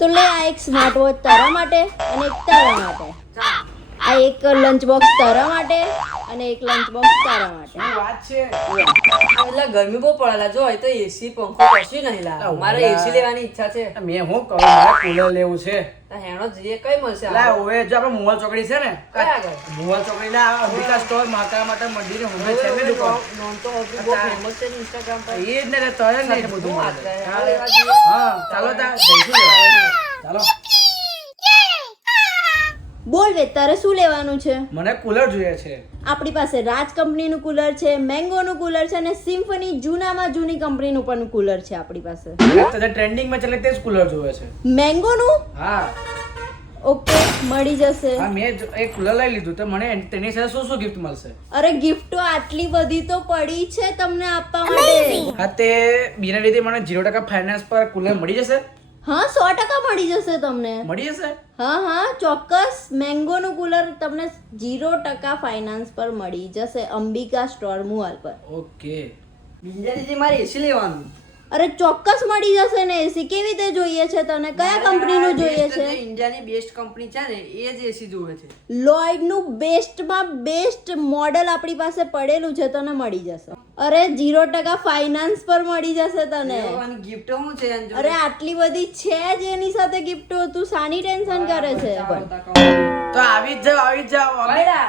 તો લે આ એક સ્માર્ટ વોચ તારા માટે અને એક તારા માટે. આ એક લંચ બોક્સ તારા માટે અને એક લંચ બોક્સ તારા માટે. શું વાત છે? એટલે ગરમી બહુ પડેલા જો અહીં તો એસી પંખો કશું નહીં લા. મારે એસી લેવાની ઈચ્છા છે. મેં શું કરું, મારે કુલર લેવું છે. તો હેણો જઈએ કઈ મળશે લા ઓવે જો આપણે મોવાલ ચોકડી છે ને, કઈ આગળ? મોવાલ ચોકડી ના અંબિકા સ્ટોર માતા માતા મંદિર હોમે છે ને દુકાન. નોન તો બહુ ફેમસ છે ને ઇન્સ્ટાગ્રામ પર. એ જ ને રે, તોય ને બધું શું વાત મળે. કરે? હા, લેવા જઈએ. હા ચાલો તા જઈશું લેવા. ચાલો બોલ વે તારે શું લેવાનું છે? મને કુલર જોઈએ છે. આપણી પાસે રાજ કંપનીનું કુલર છે, મેંગોનું કુલર છે અને સિમ્ફની જૂનામાં જૂની કંપનીનું પણ કુલર છે આપણી પાસે. અત્યારે ટ્રેન્ડિંગમાં ચાલે તે જ કુલર જોઈએ છે. મેંગોનું હા ઓકે મળી જશે. હા મેં એક કુલર લઈ લીધું તો મને તેની સાથે શું શું ગિફ્ટ મળશે? અરે ગિફ્ટો આટલી બધી તો પડી છે તમને આપવા માટે. હા તે બીના લીધે મને 0% ફાઇનાન્સ પર કુલર મળી જશે? હા 100% મળી જશે તમને. મળી જશે? હા ચોક્કસ. મેંગોનું કુલર તમને 0% ફાઇનાન્સ પર મળી જશે અંબિકા સ્ટોર મોલ પર. ઓકે બીજા દીદી મારે એસી લેવાનું. અરે ચોક્કસ મળી જશે ને. એસી કેવી રીતે જોઈએ છે તને? કયા કંપનીનું જોઈએ છે? ઇન્ડિયાની બેસ્ટ કંપની છે ને એ જ એસી જોઈએ છે. લોઇડનું બેસ્ટમાં બેસ્ટ મોડેલ આપણી પાસે પડેલું છે, તને મળી જશે. અરે 0% ફાઇનાન્સ પર મળી જશે તને. અને ગિફ્ટ શું છે એની જોડે? અરે આટલી બધી છે જ એની સાથે ગિફ્ટો. તું સાની ટેન્શન કરે છે? તો આવી જ જાઓ કઈલા?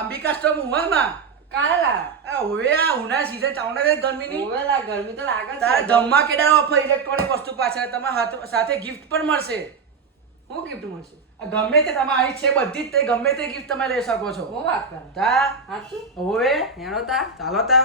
અંબિકા સ્ટોર મોલમાં. કાલા? હવે આ ઉના સીઝન ચાવના છે ગરમીની. ઓવેલા ગરમી તો લાગે છે. તારે ધમાકેદાર ઓફર ઇલેક્ટ્રોનિક વસ્તુ પાછળ તમારા સાથે ગિફ્ટ પણ મળશે. શું ગિફ્ટ મળશે? આ ગમે તે તમારી છે બધી જ તે ગમે તે ગિફ્ટ તમે લઈ શકો છો. હું વાત કર. તા સાચું? હવે હેણો તા ચાલો તા